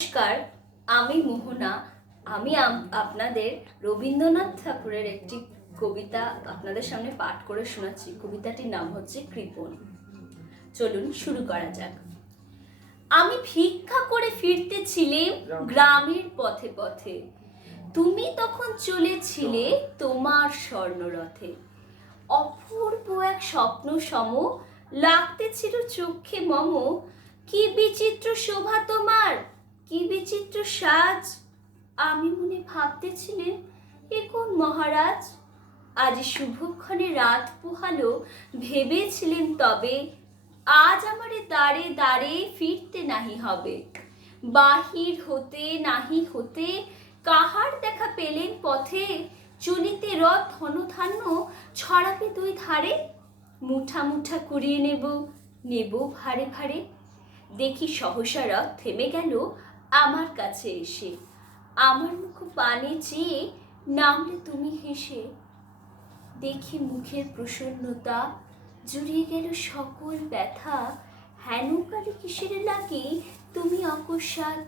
নমস্কার, আমি মোহনা। আমি আপনাদের রবীন্দ্রনাথ ঠাকুরের একটি কবিতা আপনাদের সামনে পাঠ করে শোনাচ্ছি। কবিতাটির নাম হচ্ছে কৃপণ। চলুন শুরু করা যাক। আমি ভিক্ষা করে ফিরতেছিলাম গ্রামের পথে পথে, তুমি তখন চলেছিলে তোমার স্বর্ণরথে। অপূর্ব এক স্বপ্ন সম লাগতেছিল চোখে মম। কি বিচিত্র শোভা তোমার, কি বিচিত্র সাজ। আমি মনে ভাবতেছিলেন এ কোন মহারাজ। আজ শুভক্ষণে রাত পোহালো, ভেবেছিলেন তবে আজ আমারে দ্বারে দ্বারে ফিরতে নাহি হবে। বাহির হতে নাহি হতে কাহার দেখা পেলেন পথে, চলিতে রথ ধনধান্য ছড়াবে দুই ধারে। মুঠা মুঠা কুড়িয়ে নেব ভারে ভারে। দেখি সহসা রথ থেমে গেল আমার কাছে এসে। আমার মুখ পানে চেয়ে নামলে তুমি হেসে। দেখি মুখের প্রসন্নতা জুড়িয়ে গেল সকল ব্যথা। হেন কালে কিসের লাগে তুমি অকস্মাৎ,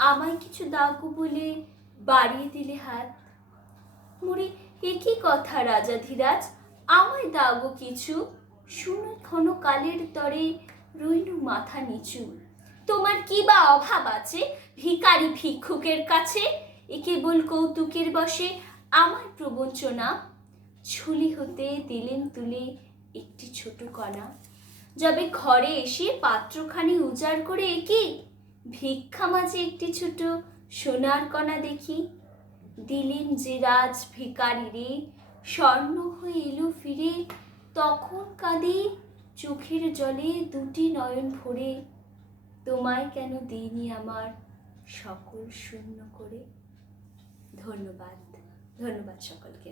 আমায় কিছু দাও গো বলে বাড়িয়ে দিলে হাত। মরি একই কথা রাজাধিরাজ, আমায় দাও গো কিছু। শুনো ক্ষণ কালের তরে রইল মাথা নিচু। তোমার কি বা অভাব আছে ভিখারি ভিক্ষুকের কাছে? এ কেবল কৌতুকের বসে আমার প্রবঞ্চনা। ঝুলি হতে দিলেন তুলে একটি ছোট কণা। যবে ঘরে এসে পাত্রখানি উজাড় করে একি ভিক্ষা মাঝে একটি ছোট সোনার কণা দেখি। দিলেন যে রাজ ভিখারিরে, স্বর্ণ হয়ে এলো ফিরে। তখন কাঁদি চোখের জলে দুটি নয়ন ভরে। তোমায় কেন দিইনি আমার সকল শূন্য করে। ধন্যবাদ সকলকে।